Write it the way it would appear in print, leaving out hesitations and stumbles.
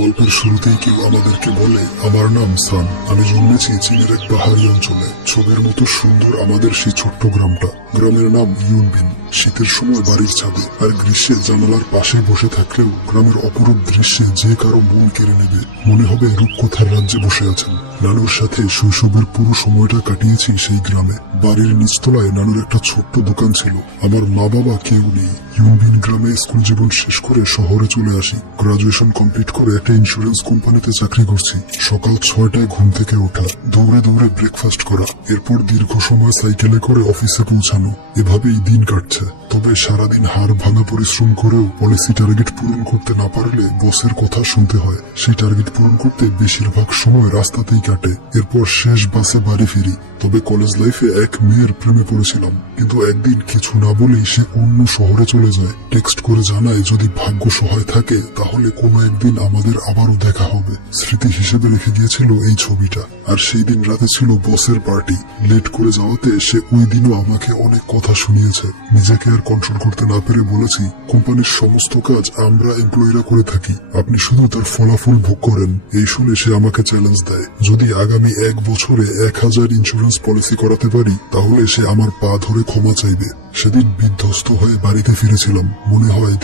গল্পের শুরুতেই কেউ আমাদেরকে বলে, আমার নাম সান। আমি জন্মেছি চীনের এক পাহাড়ি অঞ্চলে। ছবির মতো সুন্দর আমাদের সেই ছোট্ট গ্রামটা। গ্রামের নাম ইউনবিন। শীতের সময় বাড়ির ছাদে আর গ্রীষ্মে জানালার পাশে বসে থাকলেও গ্রামের অপরূপ দৃশ্যে যে কারো মন কেড়ে নেবে। মনে হবে রূপকথার রাজ্যে বসে আছেন। নানুর সাথে শৈশবের পুরো সময়টা কাটিয়েছি সেই গ্রামে। বাড়ির নিচতলায় নানুর একটা ছোট্ট দোকান ছিল। আমার মা বাবা কেউ নেই। ইউনবিন গ্রামে স্কুল জীবন শেষ করে শহরে চলে আসি। গ্রাজুয়েশন কমপ্লিট করে একটা ইন্স্যুরেন্স কোম্পানিতে চাকরি করছি। সকাল 6টায় ঘুম থেকে ওঠা, দৌড়ে দৌড়ে ব্রেকফাস্ট করা, এরপর দীর্ঘ সময় সাইকেলে করে অফিসে পৌঁছানো, এভাবেই দিন কাটছে। তবে সারাদিন হাড় ভাঙা পরিশ্রম করেও পলিসি টার্গেট পূরণ করতে না পারলে বসের কথা শুনতে হয়। সেই টার্গেট পূরণ করতে বেশিরভাগ সময় রাস্তাতেই কাটে। এরপর শেষ বাসে বাড়ি ফিরি। তবে কলেজ লাইফে এক মেয়ের প্রেমে পড়েছিলাম, কিন্তু একদিন কিছু না বলেই সে অন্য শহরে চলে যায়। টেক্সট করে জানায় যদি ভাগ্য সহায় থাকে তাহলে কোনো একদিন আমাদের আবারও দেখা হবে। স্মৃতি হিসেবে রেখে গিয়েছিল এই ছবিটা। আর সেই দিন রাতে ছিল বসের পার্টি। লেট করে যাওয়াতে সে ওই দিনও আমাকে অনেক কথা শুনিয়েছে। নিজেকে আর কন্ট্রোল করতে না পেরে বলেছি, কোম্পানির সমস্ত কাজ আমরা এমপ্লয়িরা করে থাকি, আপনি শুধু তার ফলাফল ভোগ করেন। এই শুনে সে আমাকে চ্যালেঞ্জ দেয়, যদি আগামী 1 বছরে 1000 ইন্স্যুরেন্স পলিসি করাতে পারি তাহলে সে আমার পা ধরে ক্ষমা চাইবে। সেদিন বিধ্বস্ত হয়ে বাড়িতে ফিরেছিলাম। মনে হয়